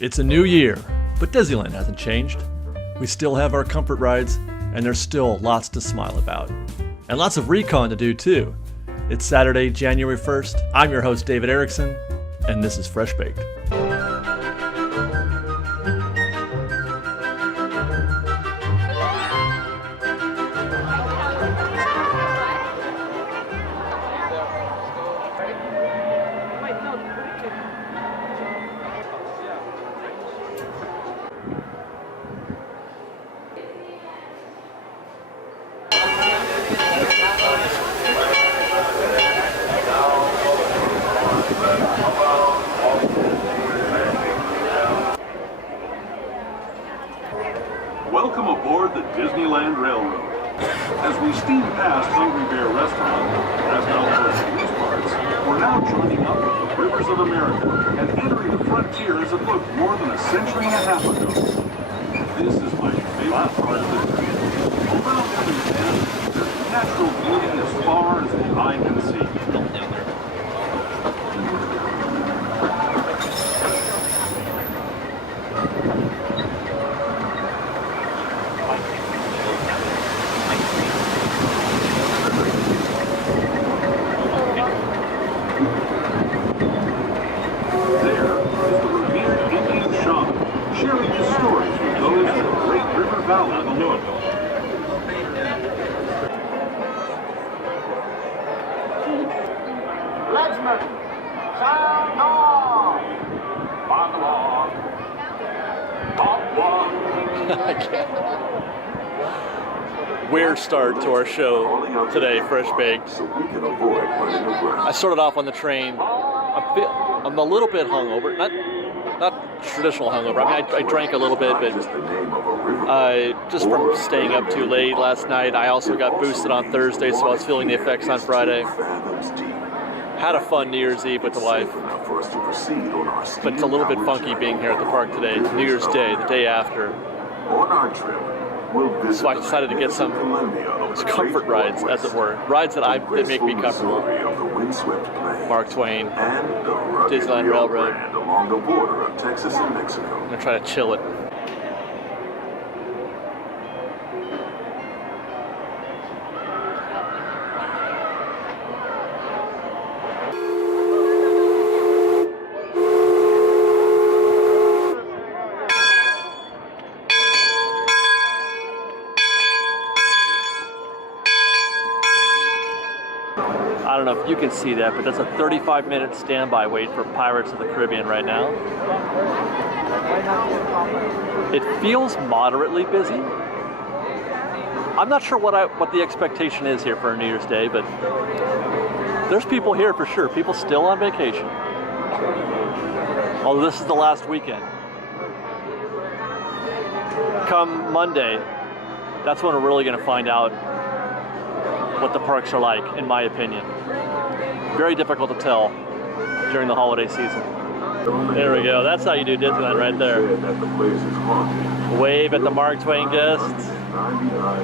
It's a new year, but Disneyland hasn't changed. We still have our comfort rides, and there's still lots to smile about. And lots of Recon to do too. It's Saturday, January 1st. I'm your host, David Erickson, and this is Fresh Baked. Welcome aboard the Disneyland Railroad. As we steam past Hungry Bear Restaurant, as well as these parts, we're now joining up with the rivers of America and entering the frontiers that looked more than a century and a half ago. This is my favorite part of the trip. Around every bend, there's natural beauty as far as the eye can see. Weird start to our show today, Fresh Baked. I started off on the train. I'm a little bit hungover, not traditional hungover. I mean, I drank a little bit, but just from staying up too late last night. I also got boosted on Thursday, so I was feeling the effects on Friday. Had a fun New Year's Eve with the wife, but it's a little bit funky being here at the park today. It's New Year's Day, the day after. So I decided to get some comfort rides, as it were. Rides that make me comfortable. Mark Twain, Disneyland Railroad. Along the border of Texas and Mexico. I'm going to try to chill it. I don't know if you can see that, but that's a 35-minute standby wait for Pirates of the Caribbean right now. It feels moderately busy. I'm not sure what the expectation is here for a New Year's Day, but there's people here for sure. People still on vacation. Although this is the last weekend. Come Monday, that's when we're really going to find out what the parks are like, in my opinion. Very difficult to tell during the holiday season. There we go. That's how you do Disneyland right there. Wave at the Mark Twain guests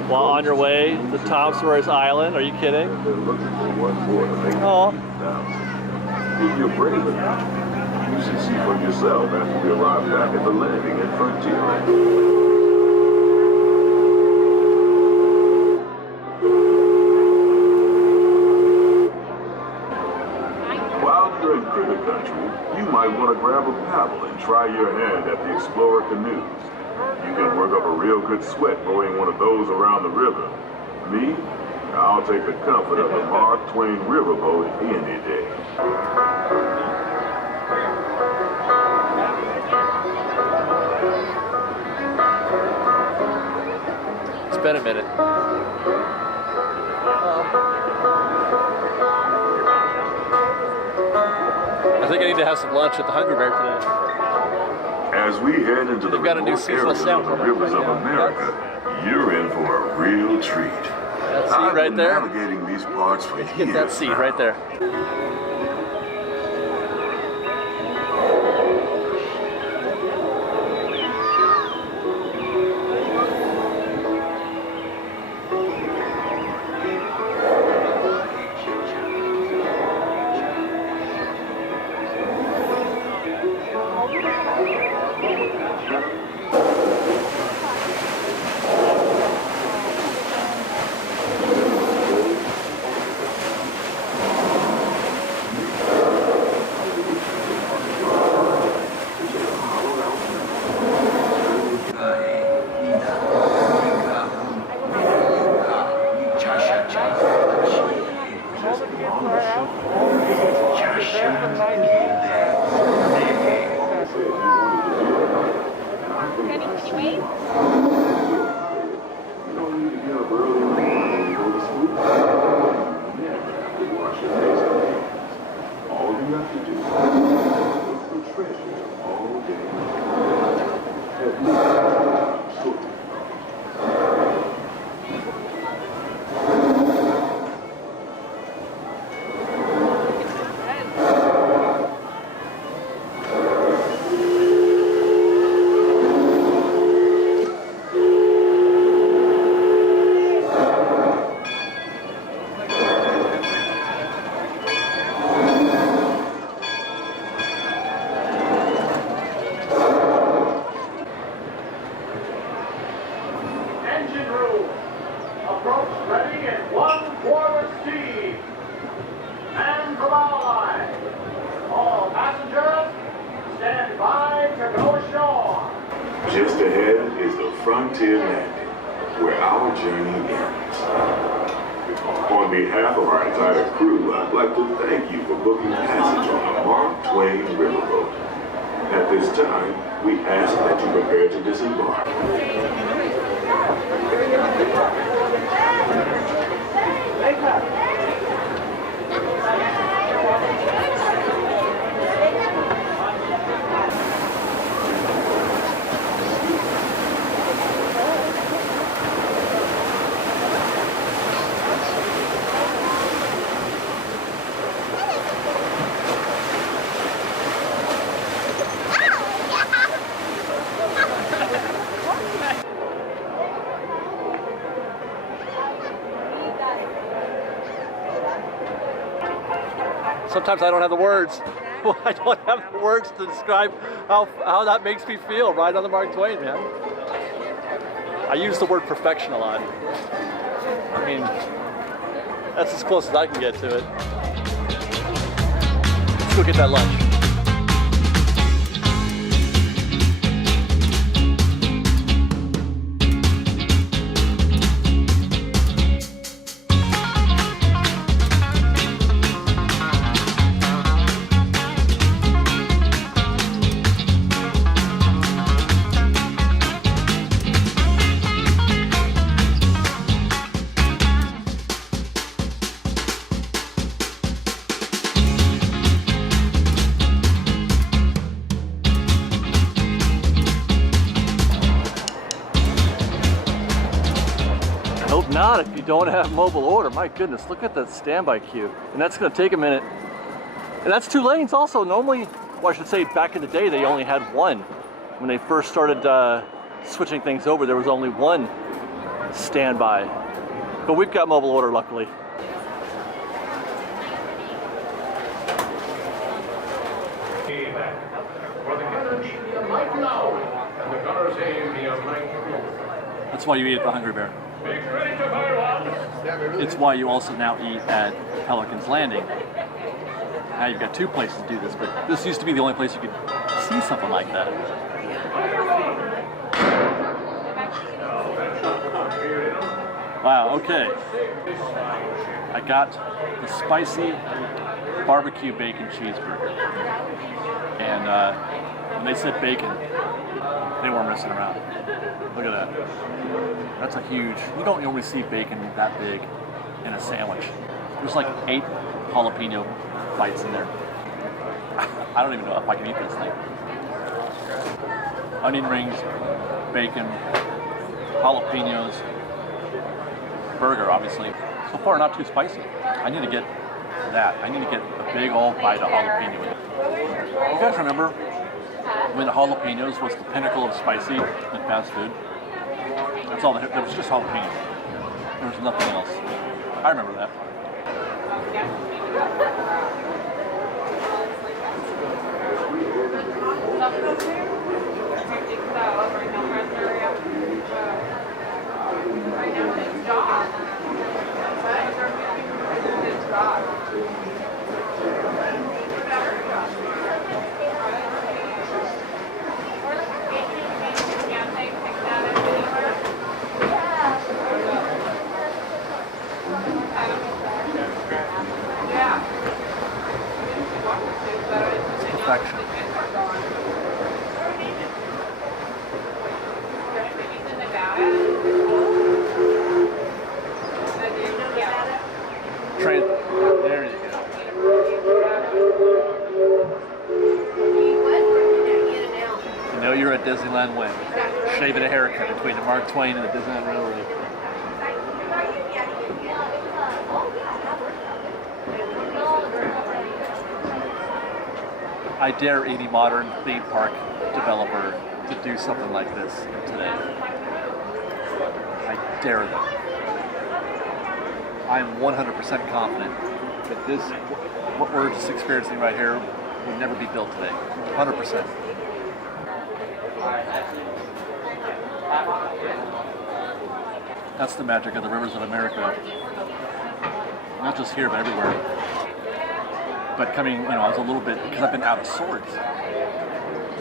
while on your way to Tom Sawyer's Island. Are you kidding? Oh. If you're brave enough, you should see for yourself after we arrive back at the landing at Frontierland. You might want to grab a paddle and try your hand at the Explorer canoes. You can work up a real good sweat rowing one of those around the river. Me, I'll take the comfort of the Mark Twain riverboat any day. It's been a minute. I think I need to have some lunch at the Hungry Bear today. As we head into the got a new seasonal areas of sound the rivers of America, you're in for a real treat. That seat right there. Navigating these parts for Get that seat right there. anyway. You don't need to get up early in the morning and go to school. You never have to wash your face and hands. All you have to do is look for treasures all day long. At least, sort of. Engine room. Approach ready and one forward speed. And from line. All passengers, stand by to go ashore. Just ahead is the Frontier Landing, where our journey ends. On behalf of our entire crew, I'd like to thank you for booking passage on the Mark Twain Riverboat. At this time, we ask that you prepare to disembark. Sometimes I don't have the words. I don't have the words to describe how that makes me feel riding on the Mark Twain, man. I use the word perfection a lot. I mean, that's as close as I can get to it. Let's go get that lunch. Not if you don't have mobile order. My goodness, look at that standby queue. And that's gonna take a minute. And that's 2 lanes also. Normally, well, I should say back in the day, they only had 1. When they first started switching things over, there was only 1 standby. But we've got mobile order, luckily. For the gunners, right now. And the gunners aim the right. That's why you eat at the Hungry Bear. Ready to fire one. It's why you also now eat at Pelican's Landing. Now you've got 2 places to do this, but this used to be the only place you could see something like that. Wow, okay. I got the spicy barbecue bacon cheeseburger. And when they said bacon, they weren't messing around. Look at that. That's a huge, you don't normally see bacon that big in a sandwich. There's like 8 jalapeno bites in there. I don't even know if I can eat this thing. Onion rings, bacon, jalapenos, burger obviously. So far not too spicy. I need to get that. I need to get a big old bite of jalapeno. You guys remember when the jalapenos was the pinnacle of spicy in fast food? That's all, there was just jalapeno. There was nothing else. I remember that. Perfection. you're at Disneyland when? Shaving a haircut between the Mark Twain and the Disneyland Railroad. I dare any modern theme park developer to do something like this today. I dare them. I am 100% confident that this, what we're just experiencing right here, would never be built today. 100%. That's the magic of the rivers of America. Not just here, but everywhere. But coming, I was a little bit, because I've been out of sorts.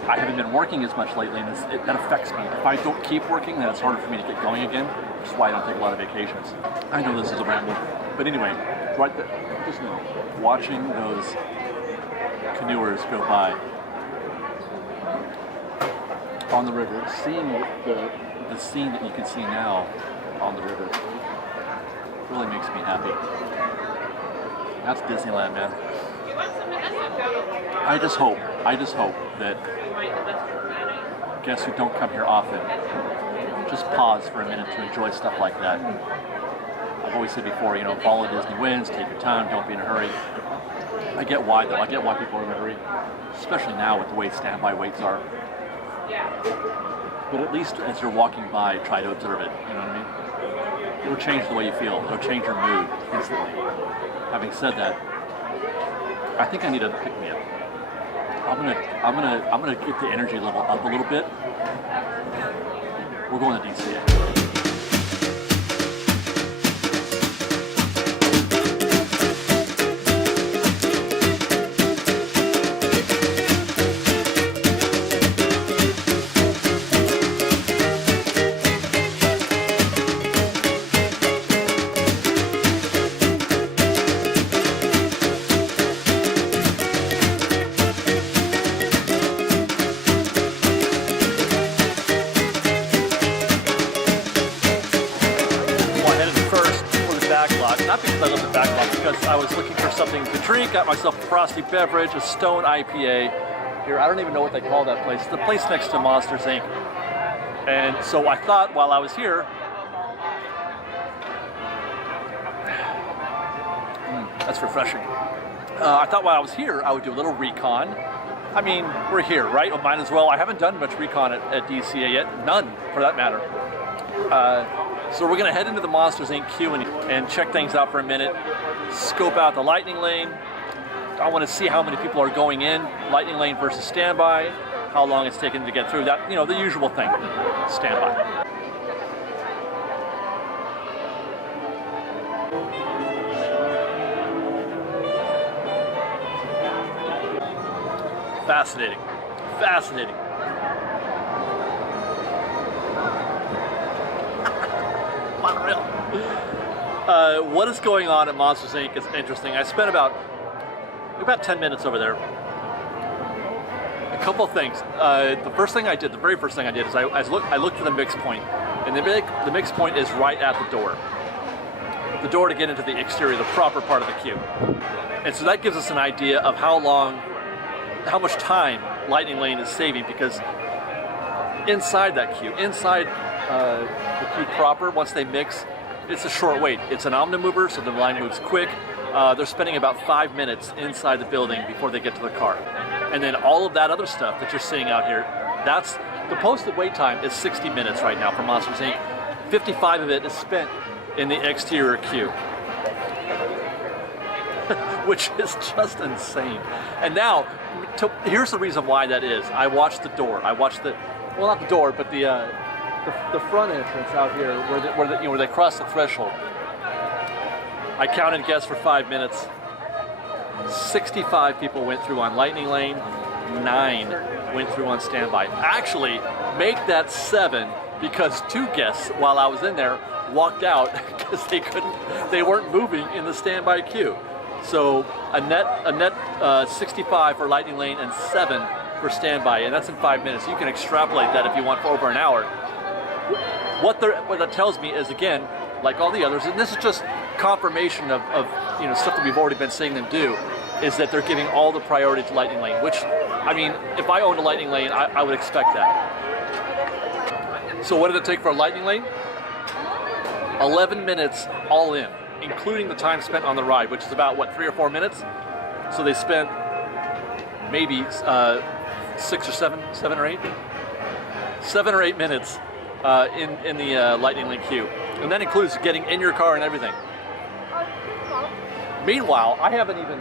I haven't been working as much lately, and that affects me. If I don't keep working, then it's harder for me to get going again, which is why I don't take a lot of vacations. I know this is a ramble, but anyway, right there, just watching those canoers go by on the river, seeing the scene that you can see now on the river really makes me happy. That's Disneyland, man. I just hope that guests who don't come here often just pause for a minute to enjoy stuff like that. I've always said before, follow Disney winds, take your time, don't be in a hurry. I get why though. I get why people are in a hurry, especially now with the way standby waits are. But at least as you're walking by, try to observe it. You know what I mean? It'll change the way you feel. It'll change your mood instantly. Having said that, I think I need a pick me up. I'm gonna get the energy level up a little bit. We're going to DCA. Not because I love the back lot, because I was looking for something to drink, got myself a frosty beverage, a Stone IPA. Here, I don't even know what they call that place. It's the place next to Monsters, Inc. And so I thought while I was here, that's refreshing. I thought while I was here, I would do a little Recon. I mean, we're here, right? Well, might as well. I haven't done much Recon at DCA yet. None, for that matter. So we're going to head into the Monsters Inc. queue and check things out for a minute, scope out the Lightning Lane. I want to see how many people are going in, Lightning Lane versus standby, how long it's taken to get through that, the usual thing, standby. Fascinating, fascinating. What is going on at Monsters Inc. is interesting. I spent about 10 minutes over there. A couple of things. The very first thing I did is I looked for the mix point, and the mix point is right at the door. The door to get into the exterior, the proper part of the queue. And so that gives us an idea of how much time Lightning Lane is saving, because inside that queue, inside the queue proper, once they mix, it's a short wait. It's an omnimover, so the line moves quick. They're spending about 5 minutes inside the building before they get to the car. And then all of that other stuff that you're seeing out here, that's the posted wait time is 60 minutes right now for Monsters Inc. 55 of it is spent in the exterior queue, which is just insane. And now, here's the reason why that is. I watched the door. Well, not the door, but the front entrance out here, where they cross the threshold. I counted guests for 5 minutes. 65 people went through on Lightning Lane. 9 went through on standby. Actually, make that 7 because 2 guests, while I was in there, walked out because they weren't moving in the standby queue. So a net 65 for Lightning Lane and 7 for standby, and that's in 5 minutes. You can extrapolate that if you want for over an hour. What that tells me is, again, like all the others, and this is just confirmation of stuff that we've already been seeing them do, is that they're giving all the priority to Lightning Lane, which, I mean, if I owned a Lightning Lane, I would expect that. So what did it take for a Lightning Lane? 11 minutes all in, including the time spent on the ride, which is about, what, 3 or 4 minutes? So they spent maybe 6 or 7 or 8? 7 or 8 minutes in the Lightning Lane queue. And that includes getting in your car and everything. Meanwhile, I haven't even,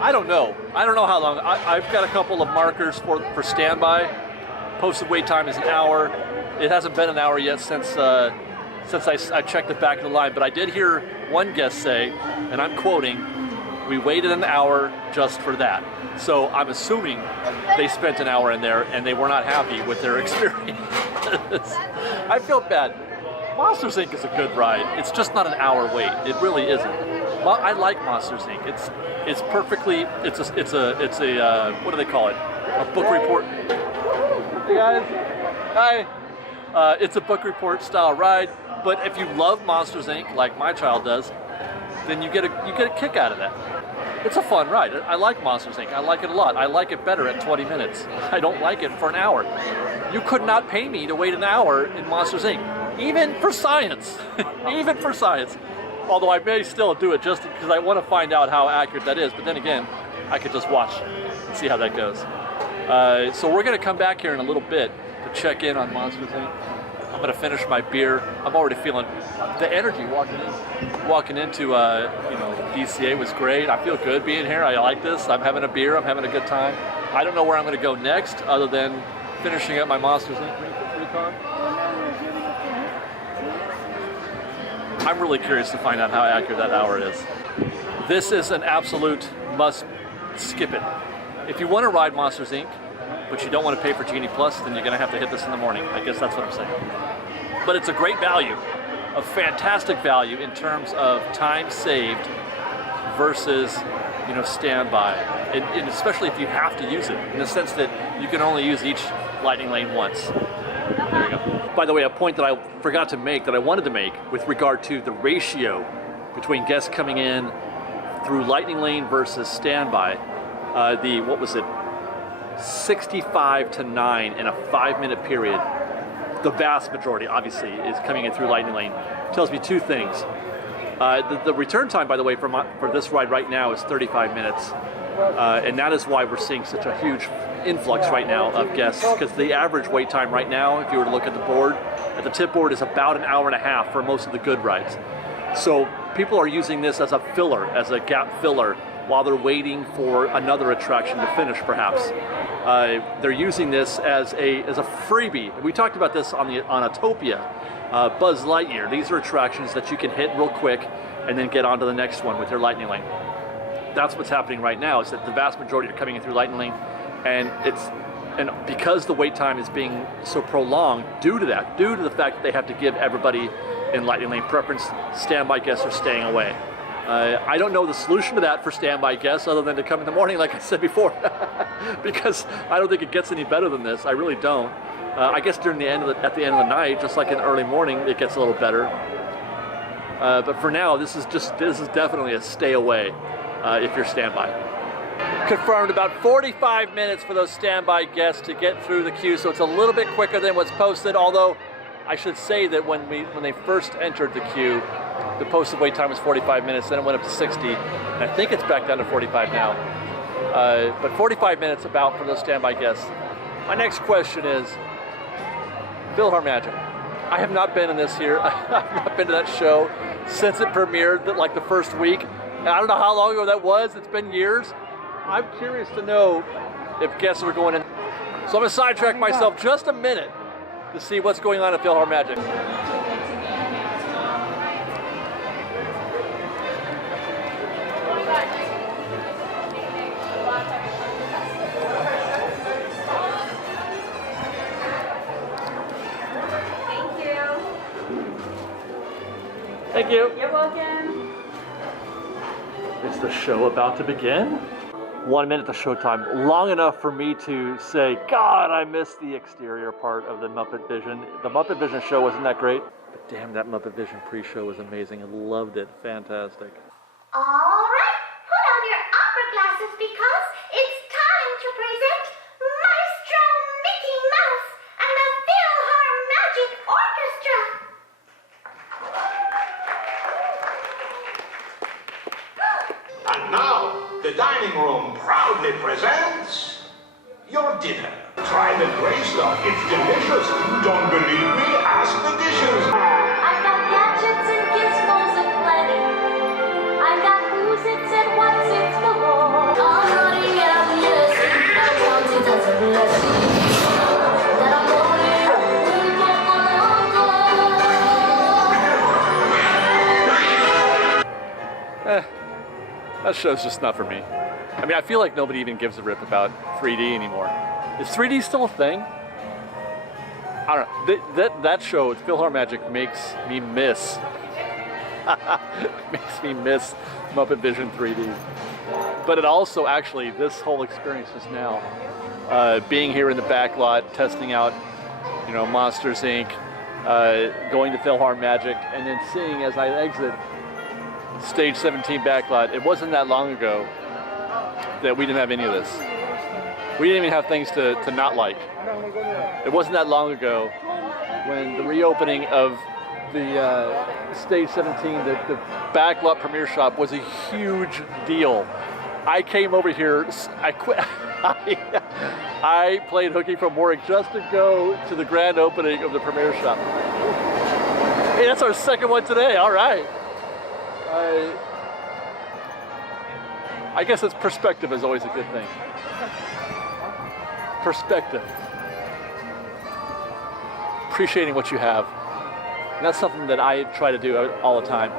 I don't know how long. I've got a couple of markers for standby. Posted wait time is an hour. It hasn't been an hour yet since I checked the back of the line, but I did hear one guest say, and I'm quoting, "We waited an hour just for that." So I'm assuming they spent an hour in there and they were not happy with their experience. I feel bad. Monsters Inc. is a good ride. It's just not an hour wait. It really isn't. Well, I like Monsters Inc. It's perfectly. It's a what do they call it? A book report. Hey guys. Hi. It's a book report style ride. But if you love Monsters Inc. like my child does, then you get a kick out of that. It's a fun ride. I like Monsters Inc. I like it a lot. I like it better at 20 minutes. I don't like it for an hour. You could not pay me to wait an hour in Monsters Inc. Even for science. Even for science. Although I may still do it just because I want to find out how accurate that is. But then again, I could just watch and see how that goes. So we're going to come back here in a little bit to check in on Monsters Inc. I'm going to finish my beer. I'm already feeling the energy walking into DCA was great. I feel good being here. I like this. I'm having a beer. I'm having a good time. I don't know where I'm going to go next other than finishing up my Monsters Inc. Recon. I'm really curious to find out how accurate that hour is. This is an absolute must. Skip it. If you want to ride Monsters Inc., but you don't want to pay for Genie Plus, then you're going to have to hit this in the morning. I guess that's what I'm saying. But it's a great value, a fantastic value in terms of time saved versus, standby, and especially if you have to use it, in the sense that you can only use each Lightning Lane once. There you go. By the way, a point that I forgot to make, that I wanted to make, with regard to the ratio between guests coming in through Lightning Lane versus standby, 65 to 9 in a 5-minute period. The vast majority, obviously, is coming in through Lightning Lane. Tells me two things. The return time, by the way, for this ride right now is 35 minutes. And that is why we're seeing such a huge influx right now of guests, because the average wait time right now, if you were to look at the board, at the tip board, is about an hour and a half for most of the good rides. So people are using this as a filler, as a gap filler, while they're waiting for another attraction to finish, perhaps. They're using this as a freebie. We talked about this on Autopia, Buzz Lightyear. These are attractions that you can hit real quick and then get on to the next one with your Lightning Lane. That's what's happening right now, is that the vast majority are coming in through Lightning Lane, and because the wait time is being so prolonged due to the fact that they have to give everybody in Lightning Lane preference, standby guests are staying away. I don't know the solution to that for standby guests other than to come in the morning, like I said before, because I don't think it gets any better than this. I really don't. I guess at the end of the night, just like in the early morning, it gets a little better. But for now, this is definitely a stay away if you're standby. Confirmed about 45 minutes for those standby guests to get through the queue, so it's a little bit quicker than what's posted. Although I should say that when they first entered the queue, the posted wait time was 45 minutes, then it went up to 60, and I think it's back down to 45 now. But 45 minutes about for those standby guests. My next question is, PhilharMagic. I have not been in this here. I've not been to that show since it premiered, like the first week. And I don't know how long ago that was. It's been years. I'm curious to know if guests are going in. So I'm going to sidetrack myself just a minute to see what's going on at PhilharMagic. Thank you. You're welcome. Is the show about to begin? 1 minute to showtime. Long enough for me to say, God, I missed the exterior part of the Muppet Vision. The Muppet Vision show wasn't that great, but damn, that Muppet Vision pre-show was amazing. I loved it. Fantastic. All right, put on your opera glasses Room proudly presents your dinner. Try the gray stuff. It's delicious. Don't believe me? Ask the dishes. I've got gadgets and gizmos aplenty. I've got who's its and what's its galore. Already am yes, I want it as a blessing. That I'm That show's just not for me. I mean, I feel like nobody even gives a rip about 3D anymore. Is 3D still a thing? I don't know. That show, PhilharMagic, makes me miss. Makes me miss Muppet Vision 3D. But it also actually, this whole experience just now, being here in the back lot, testing out, you know, Monsters Inc., going to PhilharMagic, and then seeing as I exit Stage 17 backlot, it wasn't that long ago that we didn't have any of this. We didn't even have things to not like. It wasn't that long ago when the reopening of the Stage 17, the backlot premiere shop was a huge deal. I came over here, I quit. I played hooky from Warwick just to go to the grand opening of the premiere shop. Hey, that's our second one today, all right. I guess it's perspective is always a good thing. Perspective. Appreciating what you have. And that's something that I try to do all the time.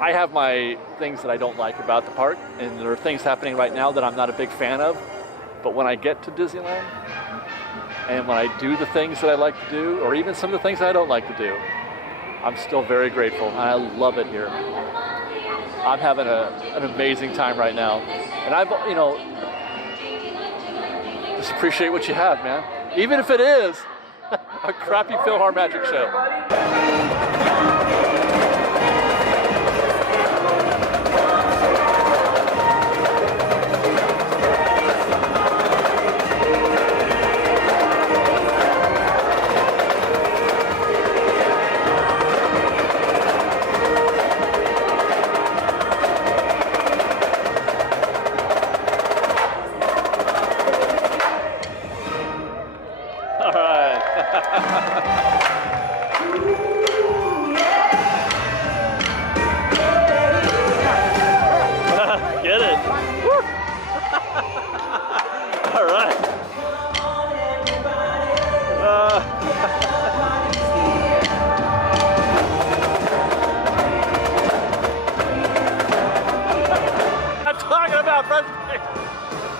I have my things that I don't like about the park, and there are things happening right now that I'm not a big fan of. But when I get to Disneyland, and when I do the things that I like to do, or even some of the things I don't like to do, I'm still very grateful, and I love it here. I'm having an amazing time right now. And I've, you know, just appreciate what you have, man. Even if it is a crappy PhilharMagic show.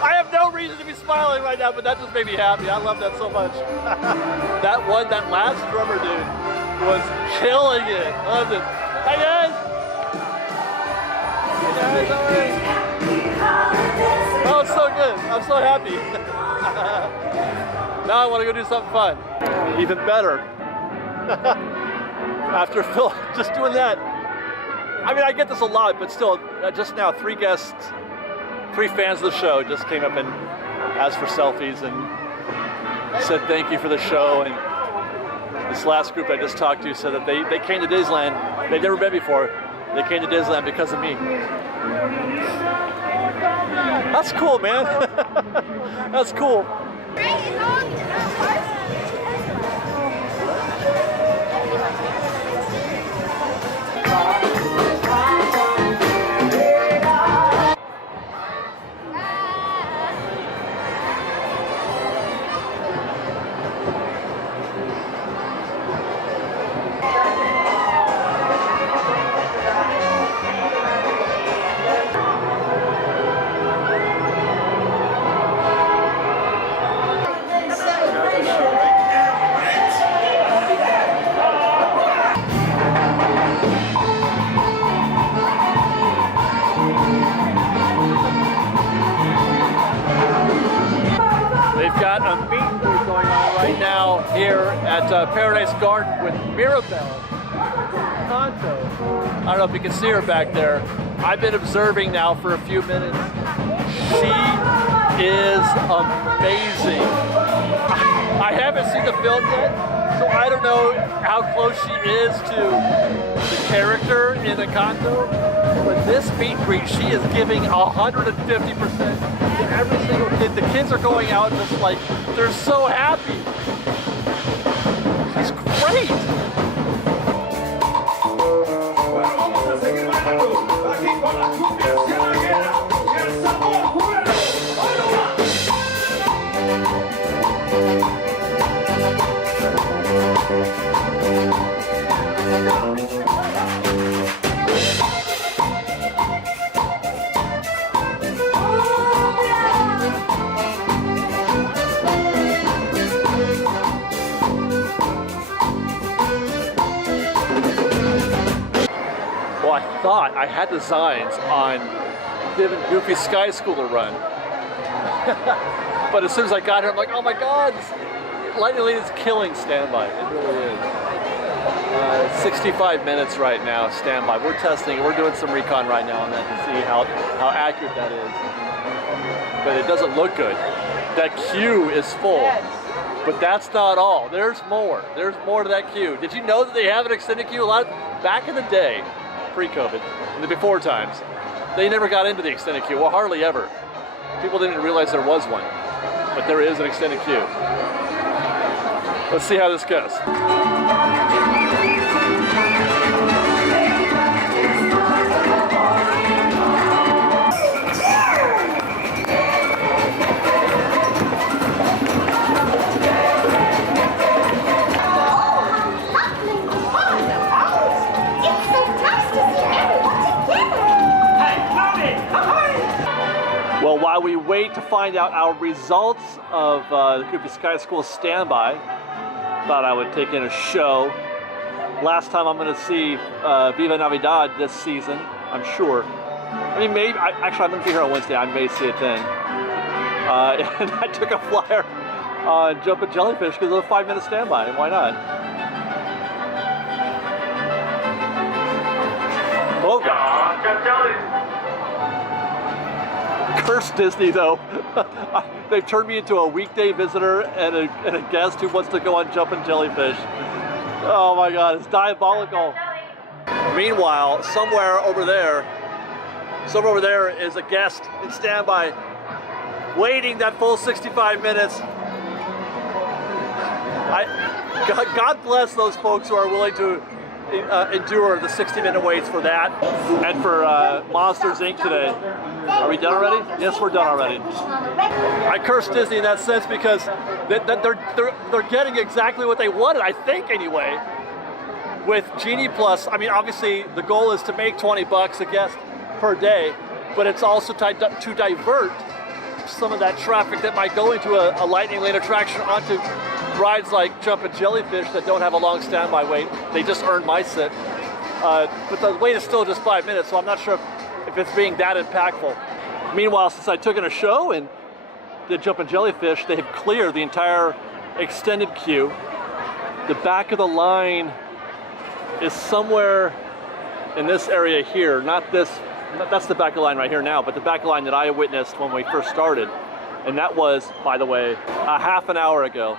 I have no reason to be smiling right now, but that just made me happy. I love that so much. that last drummer dude was killing it. I loved it. Hi guys! Hey guys, how are you? Oh, it's so good. I'm so happy. Now I want to go do something fun. Even better. After Phil just doing that. I mean, I get this a lot, but still, just now, 3 guests, 3 fans of the show just came up and asked for selfies and said thank you for the show. And this last group I just talked to said that they came to Disneyland. They'd never been before. They came to Disneyland because of me. That's cool, man. That's cool. Paradise Garden with Mirabelle Canto. I don't know if you can see her back there. I've been observing now for a few minutes. She is amazing. I haven't seen the film yet, so I don't know how close she is to the character in Encanto. But this meet and greet, she is giving 150% to every single kid. The kids are going out just like, they're so happy. She's great. Well, I thought I had designs on Viv and Goofy's Sky Schooler run. But as soon as I got here, I'm like, oh my God, Lightning Lane is killing standby. It really is. 65 minutes right now, standby. We're testing, we're doing some recon right now on that to see how accurate that is. But it doesn't look good. That queue is full. But that's not all. There's more. There's more to that queue. Did you know that they have an extended queue? Back in the day, pre-COVID, in the before times, they never got into the extended queue. Well, hardly ever. People didn't even realize there was one. But there is an extended queue. Let's see how this goes. Well, while we wait to find out our results of the Goofy Sky School standby, thought I would take in a show. Last time I'm going to see Viva Navidad this season, I'm sure. I mean, maybe, actually I'm going to be here on Wednesday, I may see it then. And I took a flyer on Jumpin' Jellyfish because of a 5-minute standby, and why not? Oh God. Curse Disney though. They've turned me into a weekday visitor and a guest who wants to go on Jumpin' Jellyfish. Oh my God, it's diabolical. Meanwhile, somewhere over there is a guest in standby, waiting that full 65 minutes. God bless those folks who are willing to endure the 60-minute waits for that and for Monsters Inc. today. Are we done already? Yes, we're done already. I curse Disney in that sense because they're getting exactly what they wanted, I think anyway. With Genie Plus, I mean, obviously the goal is to make $20 a guest per day, but it's also to divert some of that traffic that might go into a Lightning Lane attraction onto rides like Jumpin' Jellyfish that don't have a long standby wait. They just earned my sit. But the wait is still just 5 minutes, so I'm not sure if it's being that impactful. Meanwhile, since I took in a show and did Jumpin' Jellyfish, they have cleared the entire extended queue. The back of the line is somewhere in this area here, not this, that's the back of the line right here now, but the back of the line that I witnessed when we first started. And that was, by the way, a half an hour ago.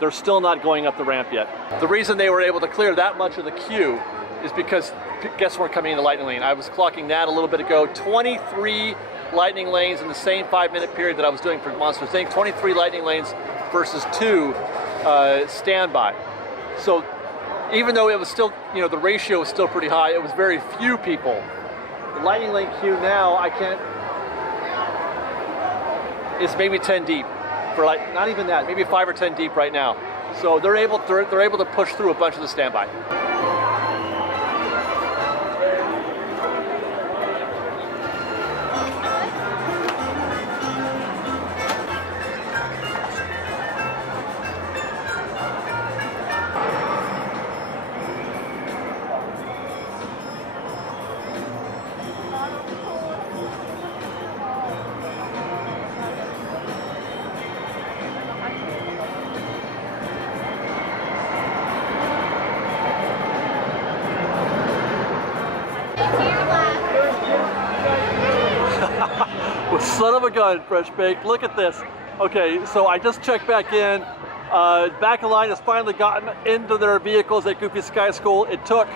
They're still not going up the ramp yet. The reason they were able to clear that much of the queue is because guests weren't coming into Lightning Lane. I was clocking that a little bit ago. 23 Lightning Lanes in the same 5-minute period that I was doing for Monsters Inc. 23 Lightning Lanes versus 2 standby. So even though it was still, you know, the ratio was still pretty high, it was very few people. The Lightning Lane queue now, it's maybe 10 deep. For like, not even that, maybe 5 or 10 deep right now. So they're able to push through a bunch of the standby. Son of a gun, Fresh Baked. Look at this. Okay, so I just checked back in. Back of the line has finally gotten into their vehicles at Goofy Sky School. It took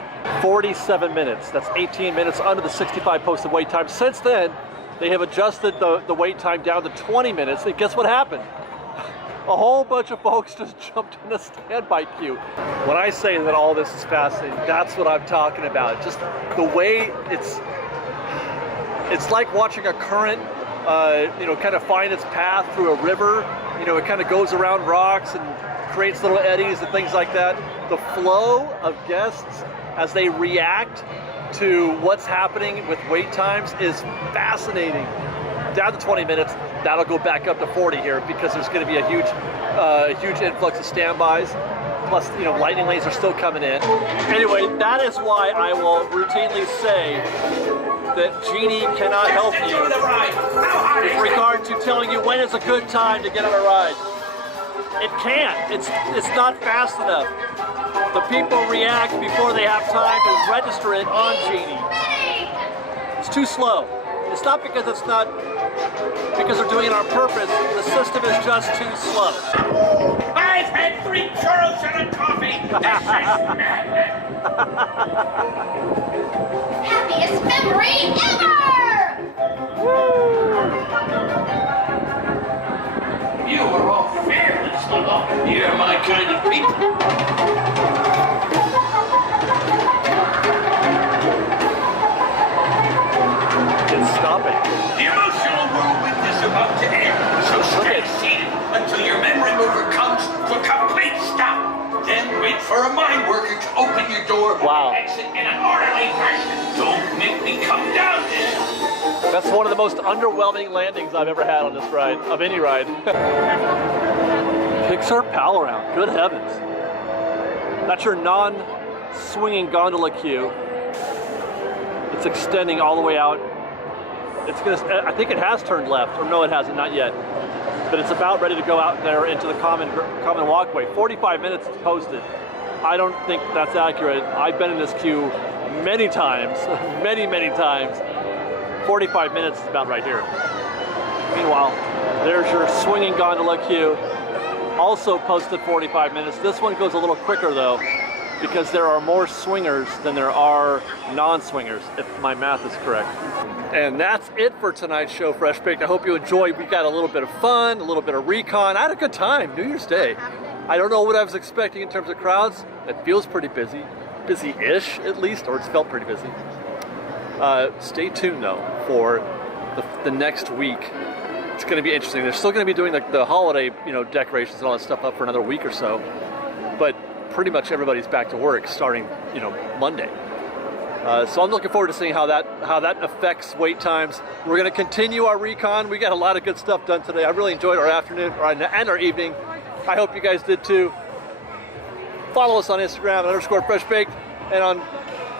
47 minutes. That's 18 minutes under the 65 posted wait time. Since then, they have adjusted the wait time down to 20 minutes. And guess what happened? A whole bunch of folks just jumped in the standby queue. When I say that all this is fascinating, that's what I'm talking about. Just the way it's like watching a current, kind of find its path through a river. It kind of goes around rocks and creates little eddies and things like that. The flow of guests as they react to what's happening with wait times is fascinating. Down to 20 minutes, that'll go back up to 40 here because there's going to be a huge influx of standbys. Plus, lightning lanes are still coming in. Anyway, that is why I will routinely say that Genie cannot help you with regard to telling you when is a good time to get on a ride. It can't. It's not fast enough. The people react before they have time to register it on Genie. It's too slow. It's not because they're doing it on purpose. The system is just too slow. I've had 3 churros and a coffee. This is madness. Happiest memory ever! You are all fearless, Sullivan. You're my kind of people. It's stopping. The emotional whirlwind is about to end, so stay seated until your memory mover comes to a complete stop. Then wait for a mind worker to open your door Wow. and exit in an orderly fashion. Don't make me come down there. That's one of the most underwhelming landings I've ever had on this ride, of any ride. Pixar Pal Around, good heavens. That's your non-swinging gondola queue. It's extending all the way out. I think it has turned left, or no, it hasn't, not yet. But it's about ready to go out there into the common walkway. 45 minutes it's posted. I don't think that's accurate. I've been in this queue many times, many times. 45 minutes is about right here. Meanwhile, there's your swinging gondola queue. Also posted 45 minutes. This one goes a little quicker though, because there are more swingers than there are non-swingers, if my math is correct. And that's it for tonight's show, Fresh Baked. I hope you enjoyed. We got a little bit of fun, a little bit of recon. I had a good time, New Year's Day. I don't know what I was expecting in terms of crowds. It feels pretty busy, busy-ish at least, or it's felt pretty busy. Stay tuned though for the next week. It's going to be interesting. They're still going to be doing the holiday, decorations and all that stuff up for another week or so. But pretty much everybody's back to work starting, Monday. So I'm looking forward to seeing how that affects wait times. We're going to continue our recon. We got a lot of good stuff done today. I really enjoyed our afternoon and our evening. I hope you guys did too. Follow us on Instagram @_FreshBaked and on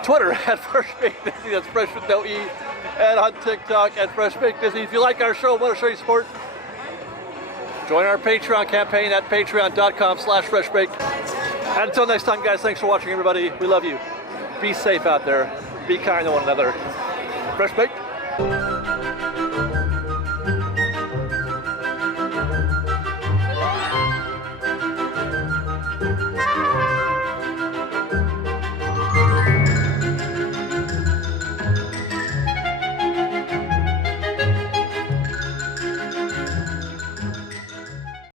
Twitter @FreshBakedDisney. That's Fresh with no E. And on TikTok @FreshBakedDisney. If you like our show, want to show you support, join our Patreon campaign at patreon.com/freshbaked. And until next time, guys, thanks for watching, everybody. We love you. Be safe out there. Be kind to one another. Fresh Baked.